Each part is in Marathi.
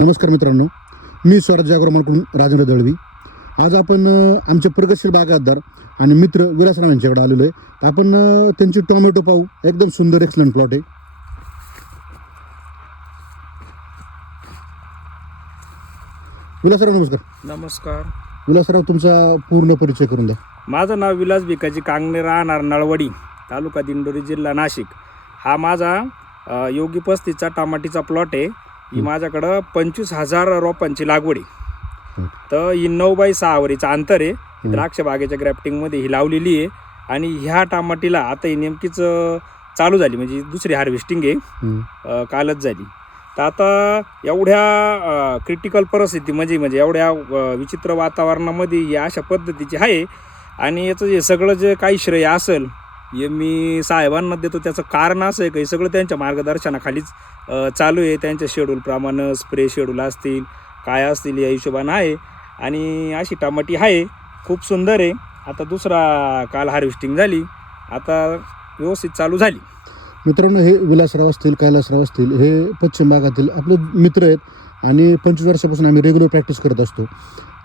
नमस्कार मित्रांनो, मी स्वराज्य अग्रोमालकडून राजेंद्र दळवी. आज आपण आमचे प्रगतशील बागायतदार आणि मित्र विलासराव यांच्याकडे आलेलो आहे. तर आपण त्यांची टोमॅटो पाहू. एकदम सुंदर एक्सलंट प्लॉट आहे. विलासराव नमस्कार. नमस्कार. विलासराव, तुमचा पूर्ण परिचय करून द्या. माझं नाव विलास भिकाजी कांगणे, राहणार नळवडी, तालुका दिंडोरी, जिल्हा नाशिक. हा माझा योगी 35चा टमाटीचा प्लॉट आहे. ही माझ्याकडं 25,000 रोपांची लागवड आहे. तर ही 9x6 वरीचा अंतर आहे. द्राक्ष बागेच्या ग्रॅफ्टिंगमध्ये ही लावलेली आहे. आणि ह्या टमाटीला आता ही नेमकीच चालू झाली, म्हणजे दुसरी हार्वेस्टिंग आहे, कालच झाली. तर आता एवढ्या क्रिटिकल परिस्थिती म्हणजे एवढ्या विचित्र वातावरणामध्ये ही अशा पद्धतीची आहे. आणि याचं जे सगळं जे काही श्रेय असेल हे मी साहेबांना देतो. त्याचं कारण असं आहे की सगळं त्यांच्या मार्गदर्शनाखालीच चालू आहे. त्यांच्या शेड्यूलप्रमाणे स्प्रे शेड्यूल असतील, काय असतील, या हिशोबानं आहे. आणि अशी टमाटी आहे, खूप सुंदर आहे. आता दुसरा काल हार्वेस्टिंग झाली, आता व्यवस्थित चालू झाली. मित्रांनो, हे विलासराव असतील, कैलासराव असतील, हे पश्चिम भागातील आपले मित्र आहेत. आणि 25 वर्षापासून आम्ही रेग्युलर प्रॅक्टिस करत असतो.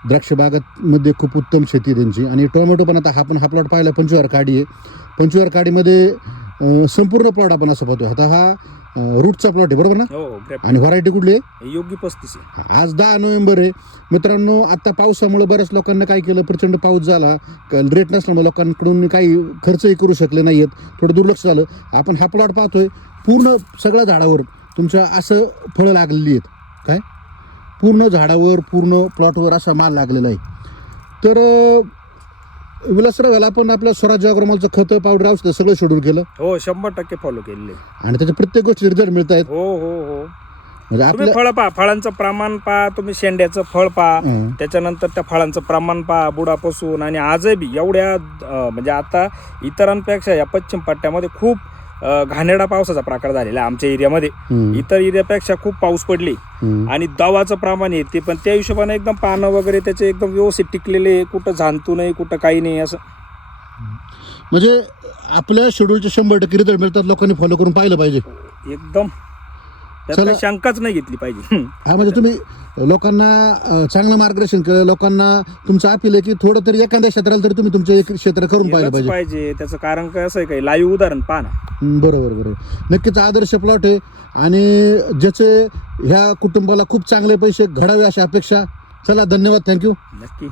द्राक्ष बागामध्ये खूप उत्तम शेती आहे त्यांची. आणि टोमॅटो पण आता हा प्लॉट पाहिला 25 काडी आहे. 25 काडीमध्ये संपूर्ण प्लॉट आपण असं पाहतो. आता हा रूटचा प्लॉट आहे, बरोबर ना? हो. आणि व्हरायटी कुठली आहे? योगी 35 आहे. आज 10 नोव्हेंबर आहे. मित्रांनो, आता पावसामुळे बऱ्याच लोकांना काय केलं, प्रचंड पाऊस झाला, रेट नसल्यामुळे लोकांकडून काही खर्चही करू शकले नाही आहेत, थोडं दुर्लक्ष झालं. आपण हा प्लॉट पाहतोय, पूर्ण सगळ्या झाडावर तुमच्या असं फळं लागलेली आहेत. काय पूर्ण झाडावर, पूर्ण प्लॉटवर असा माल लागलेला आहे. तर विलासराव, याला आपण आपल्या स्वराज्य अग्रोमालचं खतं, पावडर, औषधं सगळं शेड्यूल केलं. हो, 100% फॉलो केलेले. आणि त्याच्या प्रत्येक गोष्टी रिझल्ट मिळत आहेत. हो हो हो. म्हणजे तुम्ही फळ पहा, फळांचं प्रमाण पहा, तुम्ही शेंड्याचं फळ पहा, त्याच्यानंतर त्या फळांचं प्रमाण पहा बुडापासून. आणि आजही एवढ्या म्हणजे आता इतरांपेक्षा या पश्चिम पट्ट्यामध्ये खूप घाणेरडा पावसाचा प्रकार झालेला आहे आमच्या एरियामध्ये. इतर एरियापेक्षा खूप पाऊस पडले. आणि दवाचं प्रमाण येते, पण त्या हिशोबाने एकदम पानं वगैरे त्याचे एकदम व्यवस्थित टिकलेले, कुठं झांतू नाही, कुठं काही नाही असं. म्हणजे आपल्या शेड्यूलचे 100% रिझल्ट मिळतात. लोकांनी फॉलो करून पाहिलं पाहिजे. एकदम त्यात शंकाच नाही घेतली पाहिजे. हा, म्हणजे तुम्ही लोकांना चांगलं मार्गदर्शन केलं. लोकांना तुमचं अपील आहे की थोडं तरी एखाद्या क्षेत्राला तरी तुम्ही तुमचे एक क्षेत्र करून पाहिलं पाहिजे. त्याचं कारण काय असं आहे, काही लाईव्ह उदाहरण पहा ना. बरोबर. नक्कीच आदर्श प्लॉट आहे. आणि ज्याचे ह्या कुटुंबाला खूप चांगले पैसे घडावे अशी अपेक्षा. चला, धन्यवाद, थँक्यू. नक्की.